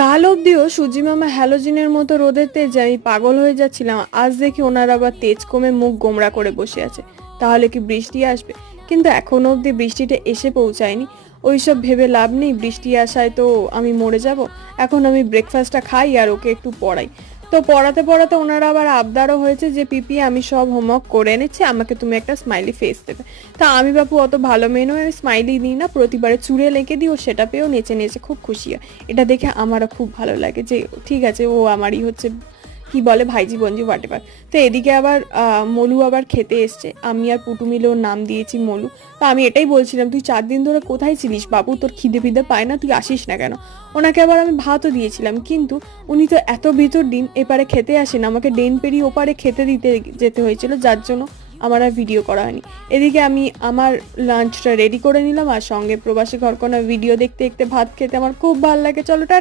কাল অবধিও সুজি মামা হ্যালোজিনের মতো রোদের তেজে আমি পাগল হয়ে যাচ্ছিলাম, আজ দেখি ওনার আবার তেজ কমে মুখ গোমড়া করে বসে আছে। তাহলে কি বৃষ্টি আসবে? কিন্তু এখনো অবধি বৃষ্টিটা এসে পৌঁছায়নি। ওইসব ভেবে লাভ নেই, বৃষ্টি আসায় তো আমি মরে যাব। এখন আমি ব্রেকফাস্টটা খাই আর ওকে একটু পড়াই। তো পড়াতে পড়াতে ওনারা আবার আবদারও হয়েছে যে পিপি আমি সব হোমওয়ার্ক করে এনেছি, আমাকে তুমি একটা স্মাইলি ফেস দেবে। তা আমি বাপু অত ভালো মেয়ে নয়, আমি স্মাইলি দিই না, প্রতিবারে চুড়ে লেগে দিই, ও সেটা পেয়েও নেচে নেচে খুব খুশি হয়। এটা দেখে আমারও খুব ভালো লাগে যে ঠিক আছে, ও আমারই হচ্ছে কি বলে ভাইজি বঞ্জি হোয়াট এভার। তো এদিকে আবার মলু আবার খেতে এসছে, আমি আর পুটু মিলে ওর নাম দিয়েছি মলু। তো আমি এটাই বলছিলাম, তুই 4 দিন ধরে কোথায় ছিলিস বাবু? তোর খিদে ফিদে পায় না? তুই আসিস না কেন? ওনাকে আবার আমি ভাতও দিয়েছিলাম, কিন্তু উনি তো এত ভিতর দিন এপারে খেতে আসেন, আমাকে ডেন পেরিয়ে ওপারে খেতে দিতে যেতে হয়েছিল, যার জন্য আমার আর ভিডিও করা হয়নি। এদিকে আমি আমার লাঞ্চটা রেডি করে নিলাম, আর সঙ্গে প্রবাসী ঘরকন্না ভিডিও দেখতে দেখতে ভাত খেতে আমার খুব ভালো লাগে। চলো টাটা।